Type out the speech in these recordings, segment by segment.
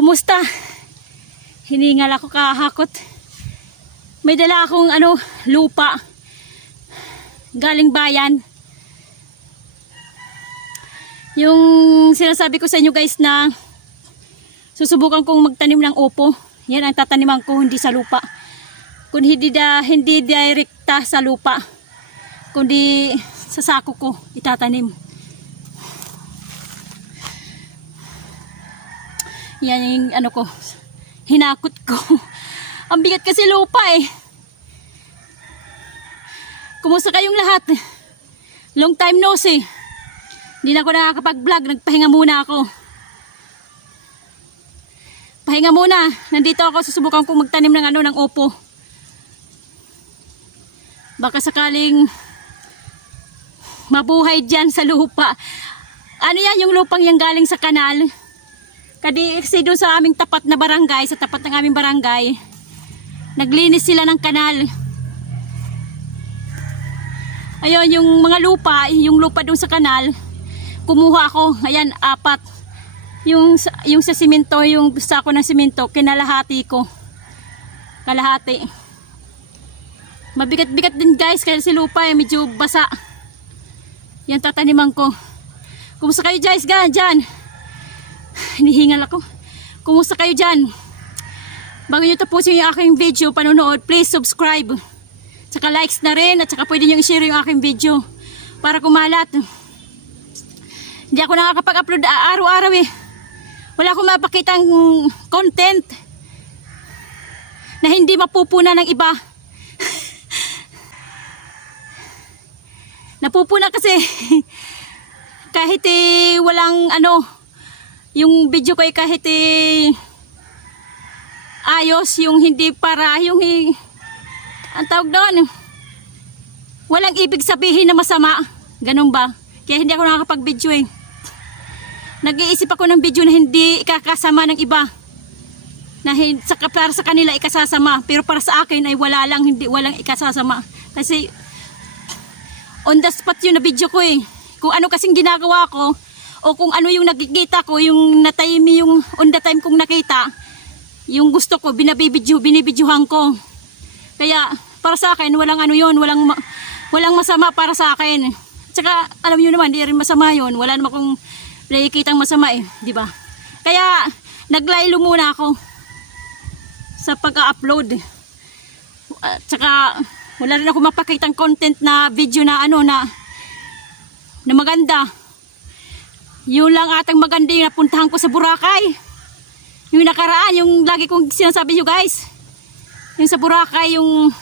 Kumusta? Hiningal ako kahakot. May dala akong ano, lupa. Galing bayan. Yung sinasabi ko sa inyo guys na susubukan kong magtanim ng upo. Yan ang tataniman ko, hindi sa lupa. Kung hindi, da, hindi direkta sa lupa. Kundi sa sako ko itatanim. Yan yung ano ko, hinakot ko. Ang bigat kasi lupa eh. Kumusta kayong lahat? Long time no see. Hindi na ako nakakapag-vlog, nagpahinga muna ako. Pahinga muna. Nandito ako, susubukan kong magtanim ng ano, ng opo. Baka sakaling mabuhay dyan sa lupa. Ano yan, yung lupang yang galing sa kanal? Kadi kasi doon sa aming tapat na barangay, sa tapat ng aming barangay, naglinis sila ng kanal. Ayun, yung mga lupa, yung lupa doon sa kanal, kumuha ako. Ayan, apat. Yung, yung sa simento, yung sako ng simento, kinalahati ko. Kalahati. Mabigat-bigat din guys, kaya si lupa eh, medyo basa. Yan tataniman ko. Kumusta kayo guys, ga, dyan? Hinihingal ako. Kumusta kayo dyan? Bago nyo tapusin yung aking video, panonood, please subscribe. Tsaka likes na rin at saka pwede nyo i-share yung aking video para kumalat. Hindi ako nakakapag-upload araw-araw eh. Wala akong mapakitang content na hindi mapupuna ng iba. Napupuna kasi kahit eh, walang ano, yung video ko eh, kahit eh, ayos, yung hindi para, yung eh, ang tawag doon, walang ibig sabihin na masama. Ganun ba? Kaya hindi ako nakakapag-video eh. Nag-iisip ako ng video na hindi ikakasama ng iba. Na sa, para sa kanila ikasasama. Pero para sa akin ay wala lang, hindi, walang ikasasama. Kasi on the spot yun na video ko eh. Kung ano kasing ginagawa ko, o kung ano yung nakikita ko, yung natime yung on the time kong nakita, yung gusto ko, binabibidyo, binibidyohan ko. Kaya para sa akin, walang ano yun, walang, walang masama para sa akin. Tsaka alam niyo naman, di rin masama yun. Wala naman akong nakikitang masama eh, di ba? Kaya naglaylo muna ako sa pag-upload. At saka wala rin ako mapakitang content na video na ano na na maganda. Yun lang atang maganda yung napuntahan ko sa Boracay. Yung nakaraan, yung lagi kong sinasabi nyo guys. Yung sa Boracay, yung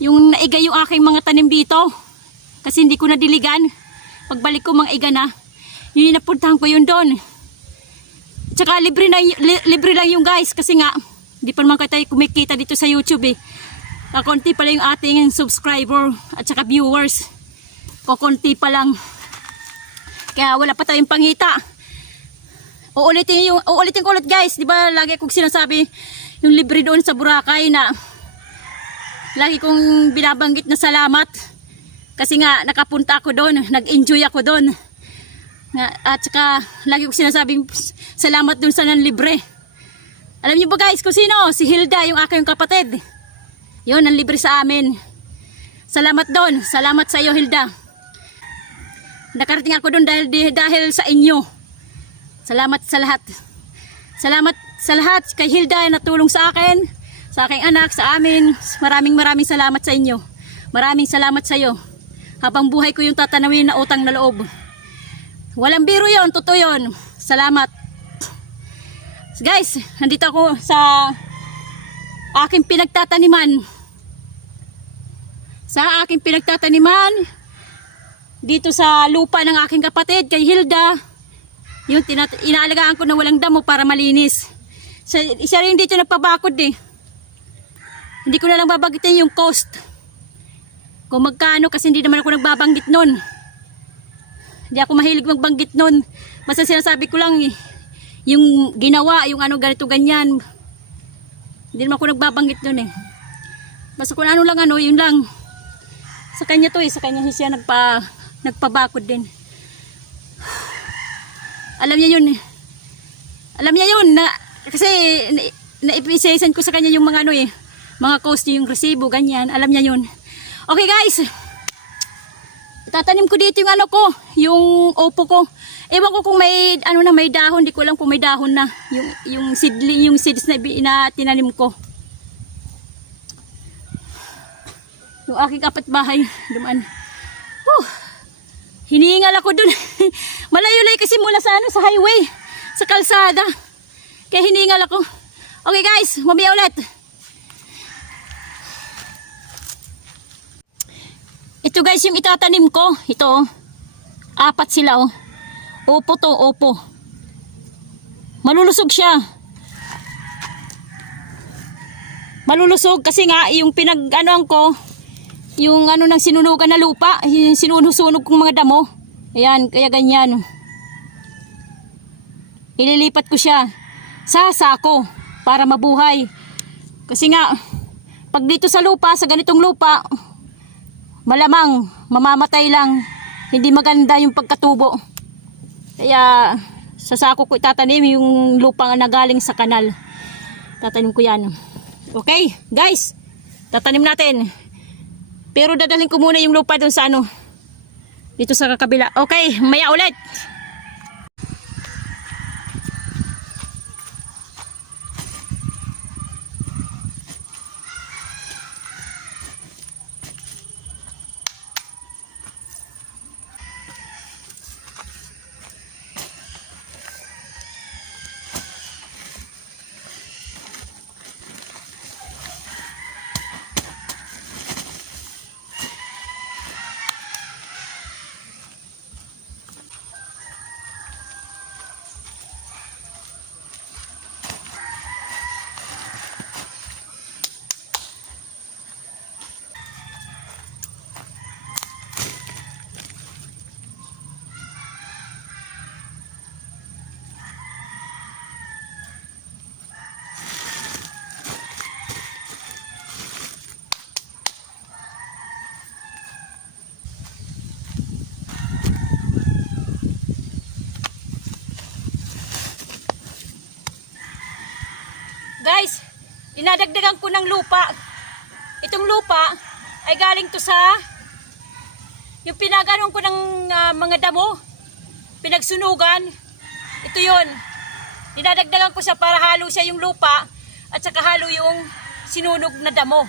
yung naiga yung aking mga tanim dito. Kasi hindi ko nadiligan. Pagbalik ko mga iga na. Yun yung napuntahan ko yun doon. Tsaka libre, na, li- libre lang yung guys. Kasi nga, hindi pa naman tayo kumikita dito sa YouTube eh. Kakunti pa lang yung ating subscriber at saka viewers. Kukunti pa lang. Kaya wala pa tayong pangita. Uulitin yung uulitin ko ulit guys, 'di ba? Lagi kong sinasabi yung libre doon sa Boracay na lagi kong binabanggit na salamat. Kasi nga nakapunta ako doon, nag-enjoy ako doon. At saka lagi kong sinasabing salamat doon sa nanlibre. Alam niyo ba guys kung sino? Si Hilda, yung aking kapatid. Yun, ang libre sa amin. Salamat doon. Salamat sa iyo, Hilda. Nakarating ako doon dahil, dahil sa inyo. Salamat sa lahat. Salamat sa lahat kay Hilda na tulong sa akin, sa aking anak, sa amin. Maraming maraming salamat sa inyo. Maraming salamat sa iyo. Habang buhay ko yung tatanawin na utang na loob. Walang biro yon, totoo yon. Salamat. Guys, nandito ako sa aking pinagtataniman. Sa aking pinagtataniman, dito sa lupa ng aking kapatid, kay Hilda, yun, tinat- inaalagaan ko na walang damo para malinis. Sa, isa rin dito nagpabakod eh. Hindi ko na lang babagitin yung cost. Kung magkano kasi hindi naman ako nagbabanggit nun. Hindi ako mahilig magbanggit nun. Basta sinasabi ko lang eh, yung ginawa, yung ano ganito ganyan. Hindi naman ako nagbabanggit nun eh. Basta kung ano lang ano, yun lang. Sa kanya to eh, sa kanya siya nagpa, nagpabakod din. Alam niya yun eh. Alam niya yun na kasi na, naipisesend ko sa kanya yung mga ano eh, mga cost yung resibo, ganyan. Alam niya yun. Okay guys, tatanim ko dito yung ano ko, yung opo ko. Ewan ko kung may ano na may dahon, di ko alam kung may dahon na yung yung seedling, yung seeds na, na tinanim ko. Yung aking kapitbahay, dumaan. Whew. Hiningal ako dun. Malayo-layo kasi mula sa ano, sa highway, sa kalsada. Kaya hiningal ako. Okay guys, mamaya ulit. Ito guys yung itatanim ko. Ito oh. Apat sila oh. Opo to, opo. Malulusog siya. Malulusog kasi nga yung pinag-anoan ko, yung ano ng sinunugan na lupa, sinunog kong mga damo. Ayan, kaya ganyan. Ililipat ko siya sa sako para mabuhay. Kasi nga, pag dito sa lupa, sa ganitong lupa, malamang mamamatay lang. Hindi maganda yung pagkatubo. Kaya sa sako ko itatanim yung lupa na galing sa kanal. Tatanim ko yan. Okay, guys. Tatanim natin. Pero dadalhin ko muna yung lupa dun sa ano. Dito sa kakabila. Okay, maya ulit. Guys, dinadagdagan ko ng lupa. Itong lupa ay galing to sa yung pinaganon ko ng ah, mga damo. Pinagsunugan. Ito yon. Dinadagdagan ko siya para halo siya yung lupa at saka halo yung sinunog na damo.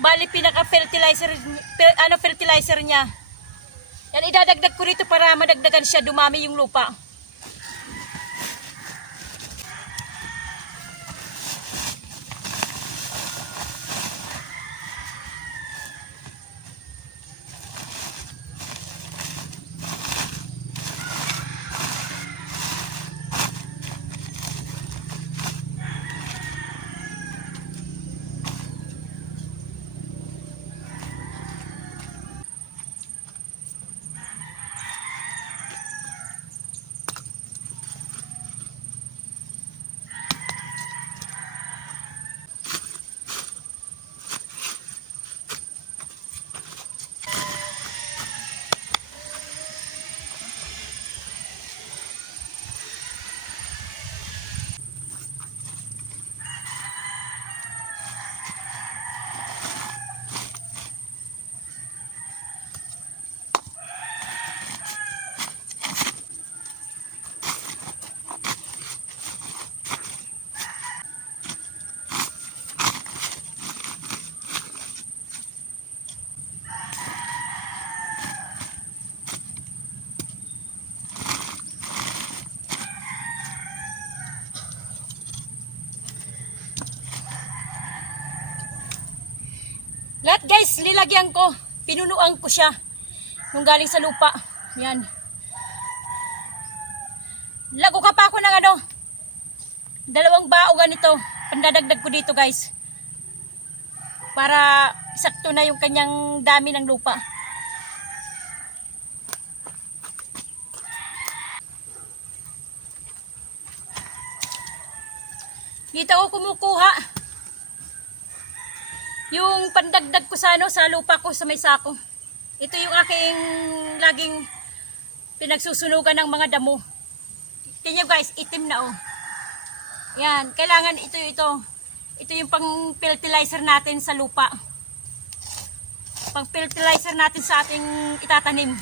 Bali pinaka-fertilizer ano fertilizer niya. Yan idadagdag ko rito para madagdagan siya dumami yung lupa. Lahat guys, lilagyan ko. Pinunuan ko siya. Nung galing sa lupa. Yan. Lago ka pa ako ng ano. Dalawang bao ganito. Pandadagdag ko dito guys. Para sakto na yung kanyang dami ng lupa. Dito ako kumukuha yung pandagdag ko sa ano, sa lupa ko sa may sako. Ito yung aking laging pinagsusunugan ng mga damo. Tingnan guys, itim na oh. Yan, kailangan ito ito. Ito yung pang fertilizer natin sa lupa. Pang fertilizer natin sa ating itatanim.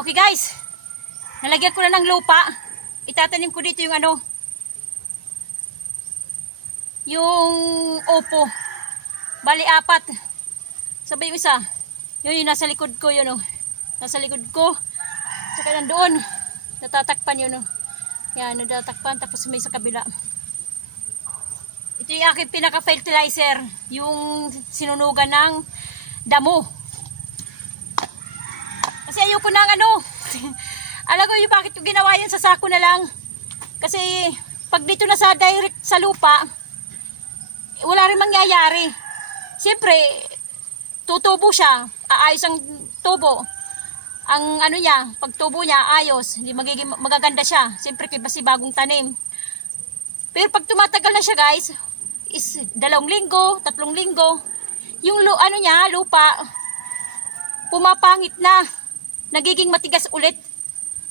Okay guys, nalagyan ko na ng lupa. Itatanim ko dito yung ano, yung opo. Bali apat. Sabay yung isa. Yun yung nasa likod ko yun oh. Nasa likod ko. Saka nandoon. Natatakpan yun oh. Yan, natatakpan tapos may sa kabila. Ito yung aking pinaka-fertilizer. Yung sinunugan ng damo. Ayoko nang ano. Alam ko yung bakit ko ginawa yan sa sako na lang. Kasi pag dito na sa direct sa lupa, wala rin mangyayari. Siyempre, tutubo siya. Aayos ang tubo. Ang ano niya, pag tubo niya, ayos. Hindi magiging, magaganda siya. Siyempre, kasi bagong tanim. Pero pag tumatagal na siya guys, is dalawang linggo, tatlong linggo, yung lu, ano niya, lupa, pumapangit na nagiging matigas ulit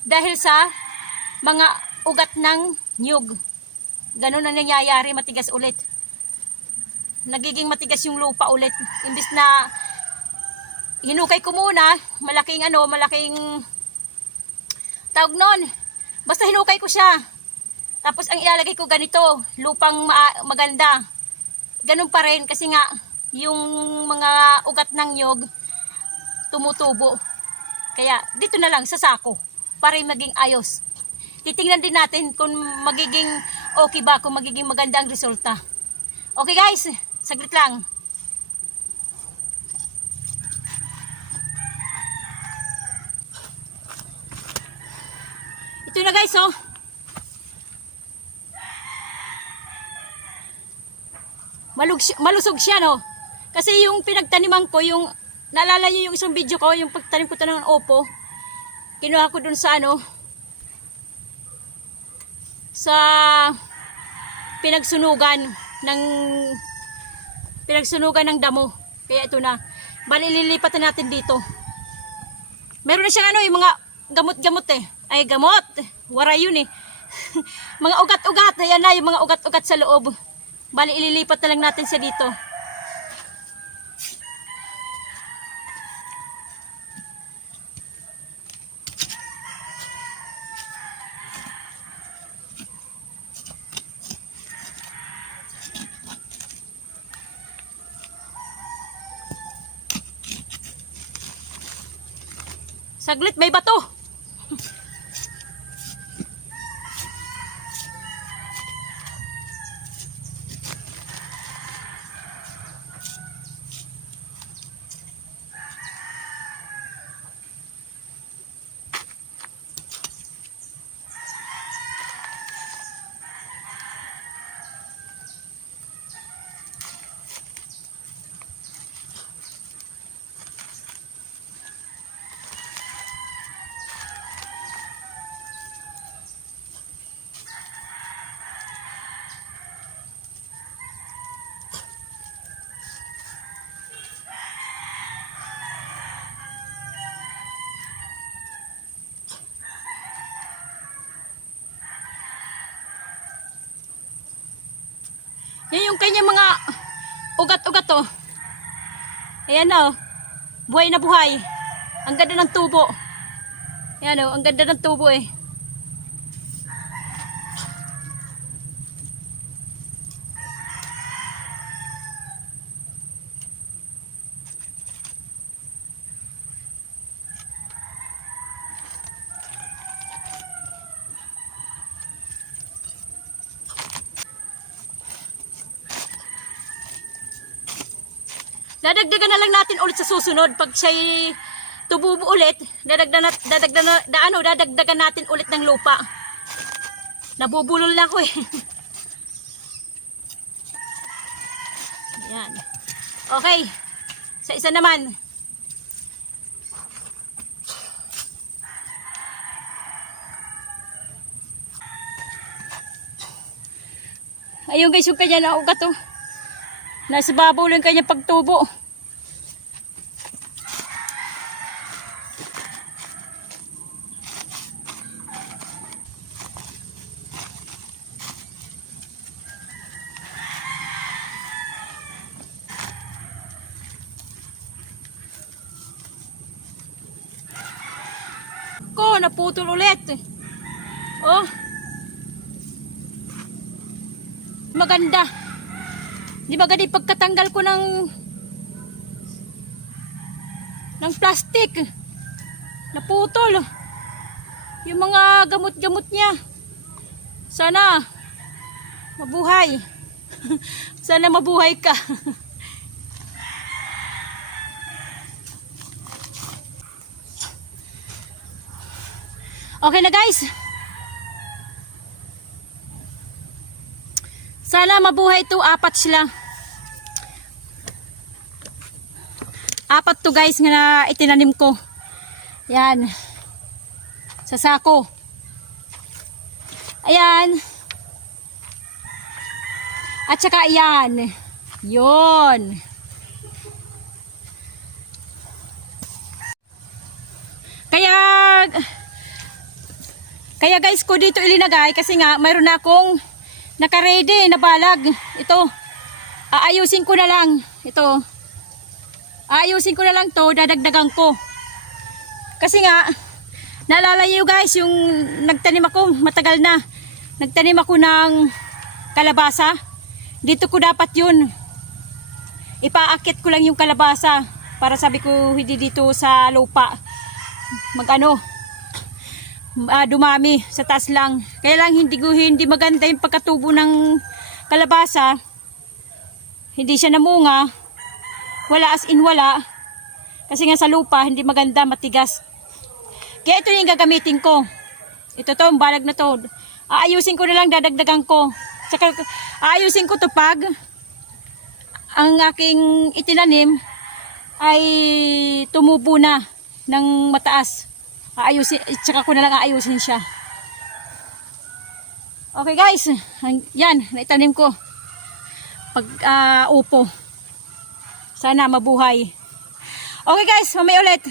dahil sa mga ugat ng nyug. Ganun ang nangyayari, matigas ulit. Nagiging matigas yung lupa ulit. Imbis na hinukay ko muna, malaking ano, malaking tawag nun. Basta hinukay ko siya. Tapos ang ilalagay ko ganito, lupang ma- maganda. Ganun pa rin kasi nga yung mga ugat ng nyog tumutubo. Kaya dito na lang sa sako para maging ayos. Titingnan din natin kung magiging okay ba, kung magiging maganda ang resulta. Okay guys, saglit lang. Ito na guys oh. Malug, malusog siya no. Kasi yung pinagtaniman ko, yung naalala niyo yung isang video ko, yung pagtanim ko ng opo. Kinuha ko dun sa ano, sa pinagsunugan ng pinagsunugan ng damo. Kaya ito na. Bali natin dito. Meron na siyang ano, yung mga gamot-gamot eh. Ay, gamot. Wara yun eh. mga ugat-ugat. Ayan na, yung mga ugat-ugat sa loob. Bali, ililipat na lang natin siya dito. Saglit, may bato. Yung kanyang mga ugat-ugat oh. Ayan oh. Buhay na buhay. Ang ganda ng tubo. Ayan oh, ang ganda ng tubo eh. Dadagdagan na lang natin ulit sa susunod pag siya tububo ulit, dadagdagan na, dadagdagan na, da, ano, dadagdagan natin ulit ng lupa. Nabubulol na ako eh. Yan. Okay. Sa isa naman. Ayun guys, yung kanya na ugat oh. Nasa babaw lang kanya pagtubo. Ko, naputol ulit. Oh. Maganda. Di ba gani pagkatanggal ko ng ng plastic naputol. Yung mga gamot-gamot niya. Sana mabuhay. Sana mabuhay ka. Okay na guys Sana mabuhay to apat sila. Apat to guys nga na itinanim ko. Yan. Sa sako. Ayan. At saka yan. Yon. Kaya kaya guys ko dito ilinagay kasi nga mayroon na akong Naka-ready na balag. Ito. Aayusin ko na lang. Ito. Aayusin ko na lang to. Dadagdagan ko. Kasi nga, naalala niyo guys, yung nagtanim ako, matagal na. Nagtanim ako ng kalabasa. Dito ko dapat yun. Ipaakit ko lang yung kalabasa. Para sabi ko, hindi dito sa lupa. Magano, ah, dumami sa taas lang. Kaya lang hindi hindi maganda yung pagkatubo ng kalabasa. Hindi siya namunga. Wala as in wala. Kasi nga sa lupa hindi maganda, matigas. Kaya ito yung gagamitin ko. Ito to, balag na to. Aayusin ko na lang, dadagdagan ko. Saka, aayusin ko to pag ang aking itinanim ay tumubo na ng mataas. Aayusin, tsaka ko na lang aayusin siya. Okay guys, yan, naitanim ko. Pag ah, upo. Sana mabuhay. Okay guys, mamaya ulit.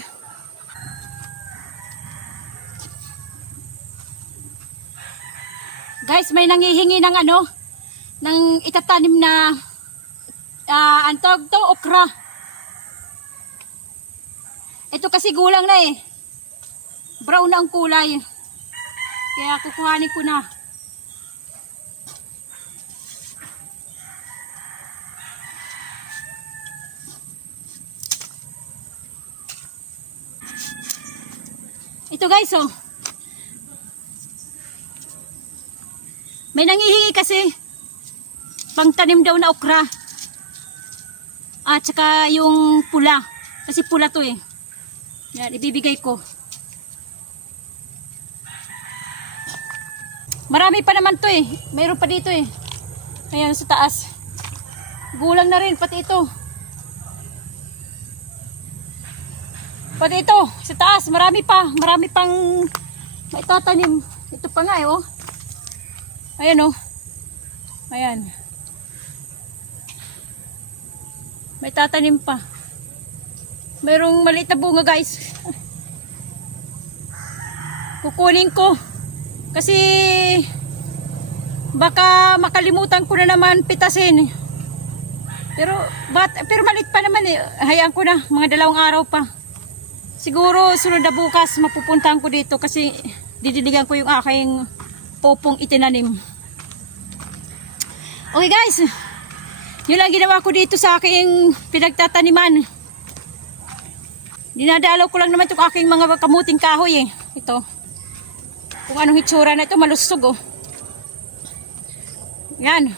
Guys, may nangihingi ng ano, ng itatanim na ah, ang tawag to, okra. Ito kasi gulang na eh brown na ang kulay. Kaya kukuhanin ko na. Ito guys oh. May nangihingi kasi pangtanim daw na okra. At saka yung pula. Kasi pula to eh. Yan, ibibigay ko. Marami pa naman to eh. Mayroon pa dito eh. Ayan sa taas. Gulang na rin pati ito. Pati ito sa taas. Marami pa. Marami pang maitatanim. Ito pa nga eh oh. Ayan oh. Ayan. May tatanim pa. Mayroong maliit na bunga guys. Kukunin ko. Kasi baka makalimutan ko na naman pitasin. Pero, but, pero malit pa naman eh. Hayaan ko na, mga dalawang araw pa. Siguro, sunod na bukas, mapupuntahan ko dito kasi didiligan ko yung aking popong itinanim. Okay guys, yun lang ginawa ko dito sa aking pinagtataniman. Dinadalaw ko lang naman itong aking mga kamuting kahoy eh. Ito. Kung anong hitsura na ito, malusog oh. Yan.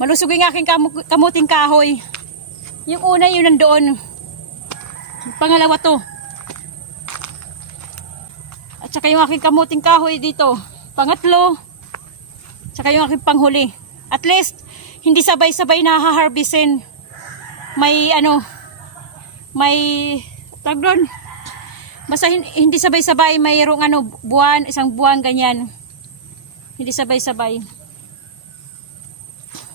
Malusog yung aking kamu- kamuting kahoy. Yung una yun nandoon. Yung pangalawa to. At saka yung aking kamuting kahoy dito. Pangatlo. Saka yung aking panghuli. At least, hindi sabay-sabay na haharbisin. May ano, may, tag doon. Basta hin- hindi sabay-sabay, mayroong ano, buwan, isang buwan, ganyan. Hindi sabay-sabay.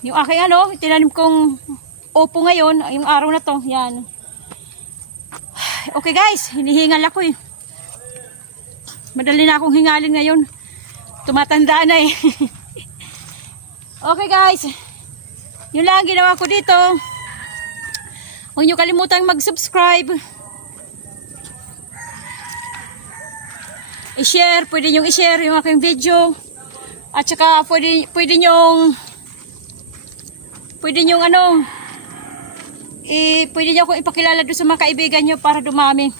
Yung aking ano, tinanim kong opo ngayon, yung araw na to, yan. Okay guys, hinihingal ako eh. Madali na akong hingalin ngayon. Tumatanda na eh. okay guys, yun lang ang ginawa ko dito. Huwag niyo kalimutang mag-subscribe. I-share, pwede nyo i-share yung aking video. At saka pwede, pwede nyong pwede nyong ano eh, pwede nyo akong ipakilala doon sa mga kaibigan nyo para dumami.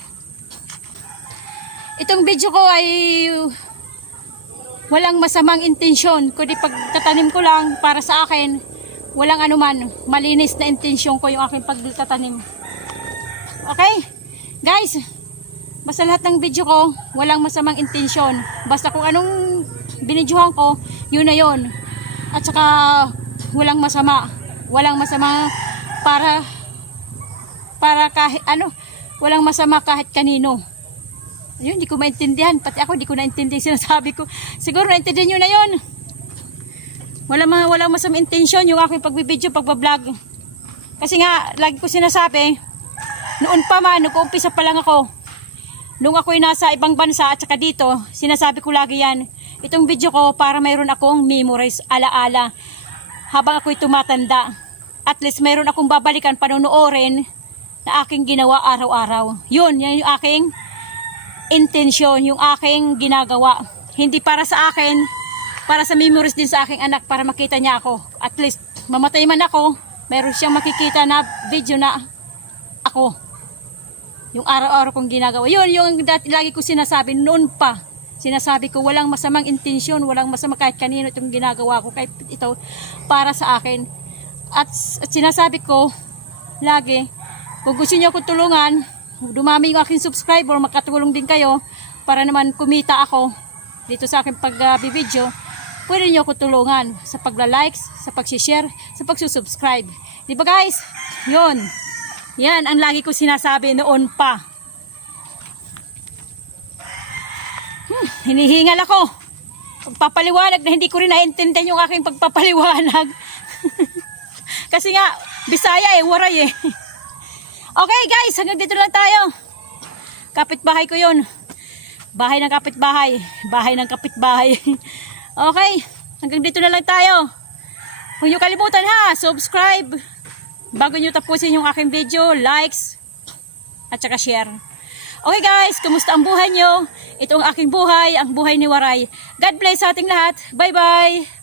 Itong video ko ay walang masamang intensyon, kundi pagtatanim ko lang para sa akin, walang anuman, malinis na intensyon ko yung aking pagtatanim. Okay? Guys, basta lahat ng video ko, walang masamang intensyon. Basta kung anong binidyohan ko, yun na yun. At saka, walang masama. Walang masama para para kahit ano, walang masama kahit kanino. Ayun, hindi ko maintindihan. Pati ako, hindi ko naintindihan sinasabi ko. Siguro naintindihan nyo na yun. Wala ma walang masamang intensyon yung aking pagbibideo, pagbablog. Kasi nga, lagi ko sinasabi, noon pa man, nag-uumpisa pa lang ako, nung ako'y nasa ibang bansa at saka dito, sinasabi ko lagi yan, itong video ko para mayroon akong memories, ala-ala, habang ako'y tumatanda. At least mayroon akong babalikan, panonoorin, na aking ginawa araw-araw. Yun, yan yung aking intensyon, yung aking ginagawa. Hindi para sa akin, para sa memories din sa aking anak, para makita niya ako. At least, mamatay man ako, meron siyang makikita na video na ako. Yung araw-araw kong ginagawa. Yun, yung dati lagi ko sinasabi, noon pa. Sinasabi ko, walang masamang intensyon, walang masama kahit kanino itong ginagawa ko, kahit ito, para sa akin. At, at sinasabi ko, lagi, kung gusto niyo ako tulungan, dumami yung aking subscriber, makatulong din kayo para naman kumita ako dito sa aking pagbibideo, pwede niyo ako tulungan sa pagla-likes, sa pag-share, sa pagsusubscribe. Di ba guys? Yun. Yan ang lagi ko sinasabi noon pa. Hmm, hinihingal ako. Pagpapaliwanag na hindi ko rin naintindihan yung aking pagpapaliwanag. Kasi nga, Bisaya eh, waray eh. Okay guys, hanggang dito lang tayo. Kapitbahay ko yun. Bahay ng kapitbahay. Bahay ng kapitbahay. okay, hanggang dito na lang tayo. Huwag niyo kalimutan ha, subscribe. Bago niyo tapusin yung aking video, likes, at saka share. Okay guys, kumusta ang buhay niyo? Ito ang aking buhay, ang buhay ni Waray. God bless sa ating lahat. Bye bye!